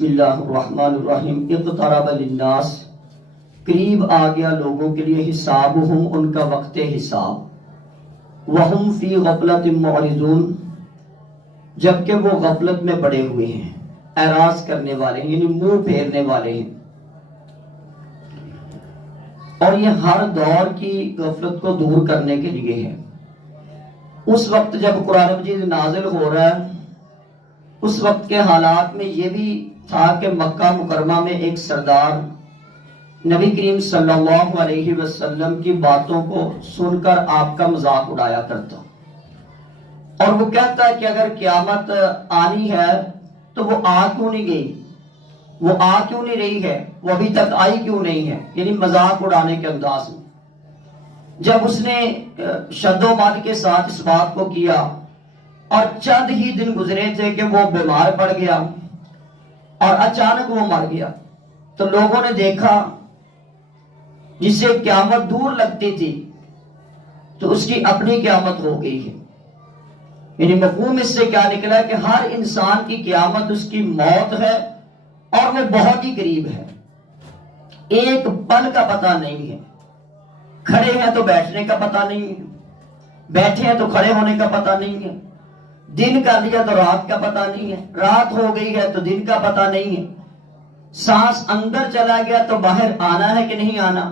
بسم اللہ الرحمن الرحیم اقترب للناس، قریب آ گیا لوگوں کے لیے حسابہم، ان کا وقت حساب، وہم فی غفلت معرضون، جبکہ وہ غفلت میں پڑے ہوئے ہیں، اعراض کرنے والے ہیں، یعنی منہ پھیرنے والے ہیں۔ اور یہ ہر دور کی غفلت کو دور کرنے کے لیے ہے۔ اس وقت جب قرآن مجید نازل ہو رہا ہے، اس وقت کے حالات میں یہ بھی تھا کہ مکہ مکرمہ میں ایک سردار نبی کریم صلی اللہ علیہ وسلم کی باتوں کو سن کر آپ کا مذاق اڑایا کرتا، اور وہ کہتا ہے کہ اگر قیامت آنی ہے تو وہ آ کیوں نہیں گئی، وہ آ کیوں نہیں رہی ہے، وہ ابھی تک آئی کیوں نہیں ہے، یعنی مذاق اڑانے کے انداز میں۔ جب اس نے شد و مد کے ساتھ اس بات کو کیا اور چند ہی دن گزرے تھے کہ وہ بیمار پڑ گیا اور اچانک وہ مر گیا، تو لوگوں نے دیکھا جسے قیامت دور لگتی تھی تو اس کی اپنی قیامت ہو گئی ہے۔ یعنی مفہوم اس سے کیا نکلا کہ ہر انسان کی قیامت اس کی موت ہے اور وہ بہت ہی قریب ہے، ایک پل کا پتہ نہیں ہے۔ کھڑے ہیں تو بیٹھنے کا پتہ نہیں ہے، بیٹھے ہیں تو کھڑے ہونے کا پتہ نہیں ہے، دن کر لیا تو رات کا پتہ نہیں ہے، رات ہو گئی ہے تو دن کا پتہ نہیں ہے، سانس اندر چلا گیا تو باہر آنا ہے کہ نہیں آنا،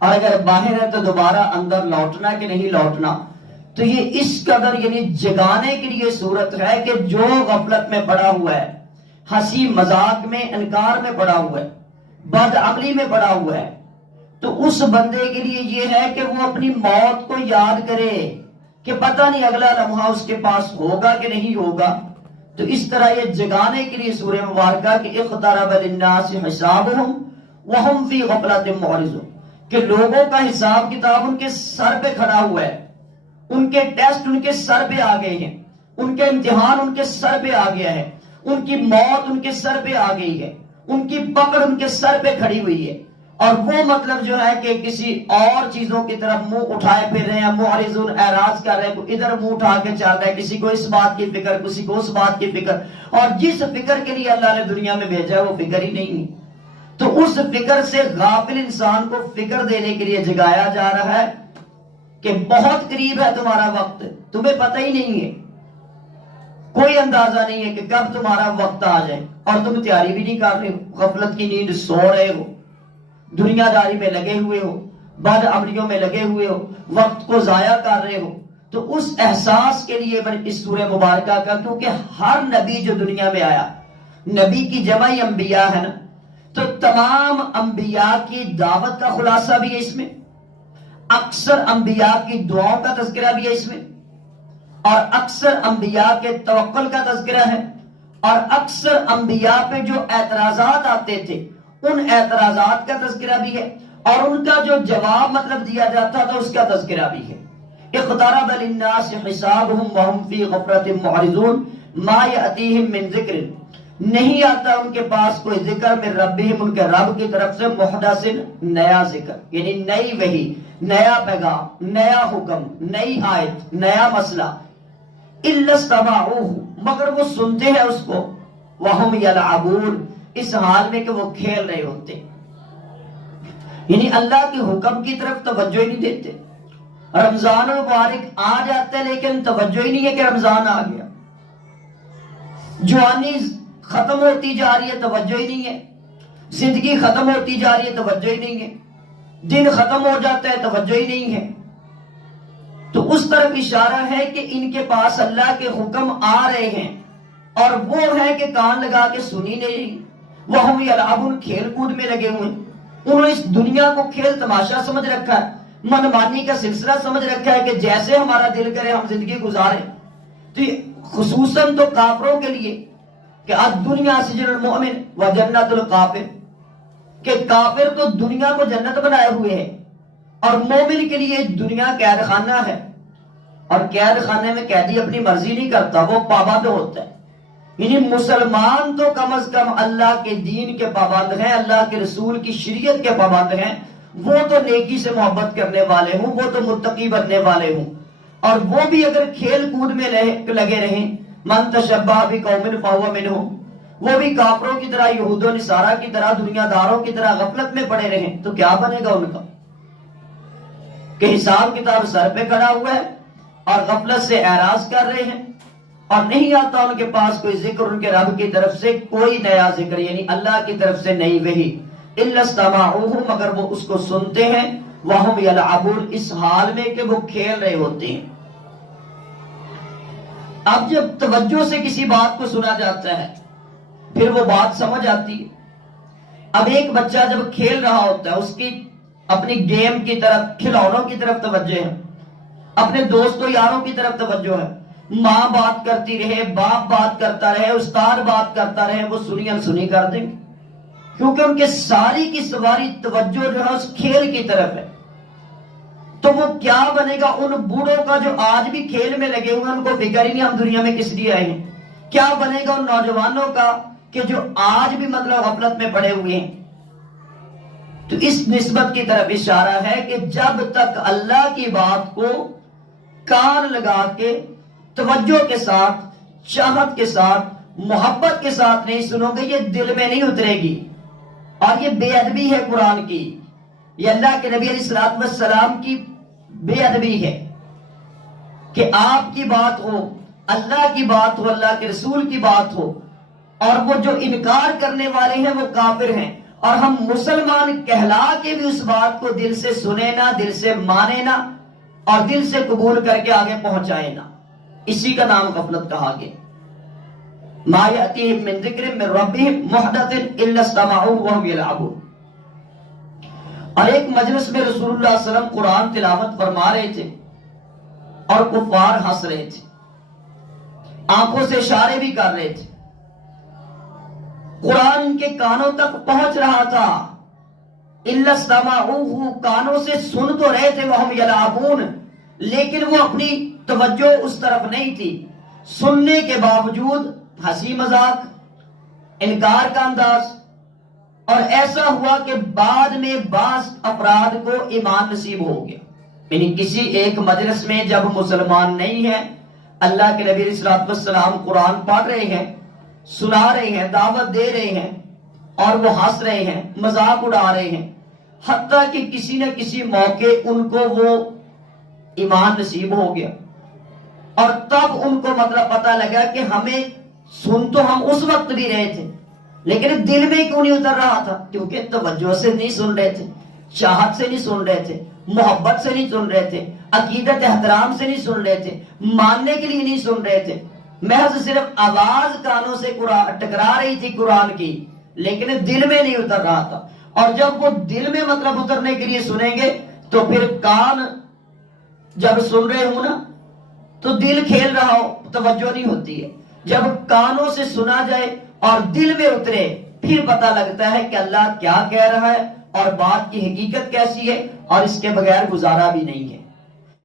اور اگر باہر ہے تو دوبارہ اندر لوٹنا کہ نہیں لوٹنا۔ تو یہ اس قدر یعنی جگانے کے لیے صورت ہے کہ جو غفلت میں پڑا ہوا ہے، ہنسی مذاق میں، انکار میں پڑا ہوا ہے، بد عقلی میں پڑا ہوا ہے، تو اس بندے کے لیے یہ ہے کہ وہ اپنی موت کو یاد کرے کہ پتہ نہیں اگلا لمحہ اس کے پاس ہوگا کہ نہیں ہوگا۔ تو اس طرح یہ جگانے کے لیے سورہ مبارکہ کہ اقترب للناس حسابہم وہم فی غفلۃ معرضون، کہ لوگوں کا حساب کتاب ان کے سر پہ کھڑا ہوا ہے، ان کے ٹیسٹ ان کے سر پہ آ گئے ہیں، ان کے امتحان ان کے سر پہ آ گیا ہے، ان کی موت ان کے سر پہ آ گئی ہے، ان کی پکڑ ان کے سر پہ کھڑی ہوئی ہے، اور وہ مطلب جو ہے کہ کسی اور چیزوں کی طرف منہ اٹھائے پھر رہے ہیں، معرضون اعراض کر رہے ہیں، کوئی ادھر منہ اٹھا کے چل رہا ہے، کسی کو اس بات کی فکر، کسی کو اس بات کی فکر، اور جس فکر کے لیے اللہ نے دنیا میں بھیجا ہے وہ فکر ہی نہیں ہے۔ تو اس فکر سے غافل انسان کو فکر دینے کے لیے جگایا جا رہا ہے کہ بہت قریب ہے تمہارا وقت، تمہیں پتہ ہی نہیں ہے، کوئی اندازہ نہیں ہے کہ کب تمہارا وقت آ جائے، اور تم تیاری بھی نہیں کر رہے ہو، غفلت کی نیند سو رہے ہو، دنیا داری میں لگے ہوئے ہو، بد عملیوں میں لگے ہوئے ہو، وقت کو ضائع کر رہے ہو۔ تو اس احساس کے لیے اس سورہ مبارکہ کا، کیونکہ ہر نبی جو دنیا میں آیا، نبی کی جمع ہی انبیاء ہے نا، تو تمام انبیاء کی دعوت کا خلاصہ بھی ہے اس میں، اکثر انبیاء کی دعاؤں کا تذکرہ بھی ہے اس میں، اور اکثر انبیاء کے توکل کا تذکرہ ہے، اور اکثر انبیاء پہ جو اعتراضات آتے تھے ان اعتراضات کا تذکرہ بھی ہے، اور ان کا جو جواب مطلب دیا جاتا تھا اس کا تذکرہ بھی ہے۔ اقترب للناس حسابہم وہم فی غفلۃ معرضون ما یأتیہم من ذکر، نہیں آتا ان کے پاس کوئی ذکر من ربہم، ان کے رب کی طرف سے، محدث نیا ذکر، یعنی نئی وحی، نیا پیغام، نیا حکم، نئی آیت، نیا مسئلہ، الا استمعوہ، مگر وہ سنتے ہیں اس کو، وہم یلعبون، اس حال میں کہ وہ کھیل رہے ہوتے، یعنی اللہ کے حکم کی طرف توجہ ہی نہیں دیتے۔ رمضان المبارک آ جاتا ہے لیکن توجہ ہی نہیں ہے کہ رمضان آ گیا، جوانی ختم ہوتی جا رہی ہے، توجہ ہی نہیں ہے، زندگی ختم ہوتی جا رہی ہے، توجہ ہی نہیں ہے، دن ختم ہو جاتا ہے، توجہ ہی نہیں ہے۔ تو اس طرف اشارہ ہے کہ ان کے پاس اللہ کے حکم آ رہے ہیں اور وہ ہے کہ کان لگا کے سنی نہیں، وہم یلعبون، کھیل کود میں لگے ہوئے، انہوں نے اس دنیا کو کھیل تماشا سمجھ رکھا ہے، منمانی کا سلسلہ سمجھ رکھا ہے کہ جیسے ہمارا دل کرے ہم زندگی گزاریں۔ تو خصوصاً تو کافروں کے لیے کہ الدنیا سجن المؤمن و جنت الکافر، کہ کافر تو دنیا کو جنت بنائے ہوئے ہیں، اور مومن کے لیے دنیا قید خانہ ہے، اور قید خانے میں قیدی اپنی مرضی نہیں کرتا، وہ پابند ہوتا ہے۔ یعنی مسلمان تو کم از کم اللہ کے دین کے پابند ہیں، اللہ کے رسول کی شریعت کے پابند ہیں، وہ تو نیکی سے محبت کرنے والے ہوں، وہ تو متقی بننے والے ہوں، اور وہ بھی اگر کھیل کود میں لگے رہیں، من تشبہ بقوم فہو منہم، وہ بھی کافروں کی طرح، یہود و نصارہ کی طرح، دنیا داروں کی طرح غفلت میں پڑے رہیں تو کیا بنے گا ان کا؟ کہ حساب کتاب سر پہ کھڑا ہوا ہے اور غفلت سے اعراض کر رہے ہیں، اور نہیں آتا ان کے پاس کوئی ذکر ان کے رب کی طرف سے، کوئی نیا ذکر یعنی اللہ کی طرف سے نئی وحی، الا استمعوه مگر وہ اس کو سنتے ہیں، وہم یلعبون اس حال میں کہ وہ کھیل رہے ہوتے ہیں۔ اب جب توجہ سے کسی بات کو سنا جاتا ہے پھر وہ بات سمجھ آتی ہے۔ اب ایک بچہ جب کھیل رہا ہوتا ہے اس کی اپنی گیم کی طرف، کھلونوں کی طرف توجہ ہے، اپنے دوستوں یاروں کی طرف توجہ ہے، ماں بات کرتی رہے، باپ بات کرتا رہے، استاد بات کرتا رہے، وہ سنی انسنی کر دیں، کیونکہ ان کے ساری کی سواری توجہ جو ہے اس کھیل کی طرف ہے۔ تو وہ کیا بنے گا ان بوڑھوں کا جو آج بھی کھیل میں لگے ہوئے ہیں، ان کو فکر ہی نہیں ہم دنیا میں کس لیے آئے ہیں؟ کیا بنے گا ان نوجوانوں کا کہ جو آج بھی مطلب غفلت میں پڑے ہوئے ہیں؟ تو اس نسبت کی طرف اشارہ ہے کہ جب تک اللہ کی بات کو کان لگا کے توجہ کے ساتھ، چاہت کے ساتھ، محبت کے ساتھ نہیں سنو گے، یہ دل میں نہیں اترے گی۔ اور یہ بے ادبی ہے قرآن کی، یہ اللہ کے نبی علیہ الصلوۃ والسلام کی بے ادبی ہے کہ آپ کی بات ہو، اللہ کی بات ہو، اللہ کے رسول کی بات ہو، اور وہ جو انکار کرنے والے ہیں وہ کافر ہیں، اور ہم مسلمان کہلا کے بھی اس بات کو دل سے سنے نہ، دل سے مانے نہ، اور دل سے قبول کر کے آگے پہنچائے نہ۔ اسی کا نام غفلت کہا گیا۔ ما یأتیہم من ذکر من ربہم محدث الا استمعوہ وہم یلعبون۔ اور ایک مجلس میں رسول اللہ صلی اللہ علیہ وسلم قرآن تلاوت فرما رہے تھے اور کفار ہنس رہے تھے، آنکھوں سے اشارے بھی کر رہے تھے، قرآن ان کے کانوں تک پہنچ رہا تھا، الا استمعوہ کانوں سے سن تو رہے تھے، وہم یلعبون لیکن وہ اپنی توجہ اس طرف نہیں تھی، سننے کے باوجود ہنسی مذاق، انکار کا انداز، اور ایسا ہوا کہ بعد میں بعض افراد کو ایمان نصیب ہو گیا۔ یعنی کسی ایک مجلس میں جب مسلمان نہیں ہیں، اللہ کے نبی علیہ الصلوۃ والسلام قرآن پڑھ رہے ہیں، سنا رہے ہیں، دعوت دے رہے ہیں، اور وہ ہنس رہے ہیں، مذاق اڑا رہے ہیں، حتیٰ کہ کسی نہ کسی موقع ان کو وہ ایمان نصیب ہو گیا، اور تب ان کو مطلب پتہ لگا کہ ہمیں سن تو ہم اس وقت بھی رہے تھے لیکن دل میں کیوں نہیں اتر رہا تھا؟ کیونکہ توجہ سے نہیں سن رہے تھے، چاہت سے نہیں سن رہے تھے، محبت سے نہیں سن رہے تھے، عقیدت احترام سے نہیں سن رہے تھے، ماننے کے لیے نہیں سن رہے تھے، محض صرف آواز کانوں سے ٹکرا رہی تھی قرآن کی لیکن دل میں نہیں اتر رہا تھا۔ اور جب وہ دل میں مطلب اترنے کے لیے سنیں گے تو پھر کان جب سن رہے ہوں نا تو دل کھیل رہا ہو، توجہ نہیں ہوتی ہے۔ جب کانوں سے سنا جائے اور دل میں اترے پھر پتہ لگتا ہے کہ اللہ کیا کہہ رہا ہے اور بات کی حقیقت کیسی ہے، اور اس کے بغیر گزارا بھی نہیں ہے۔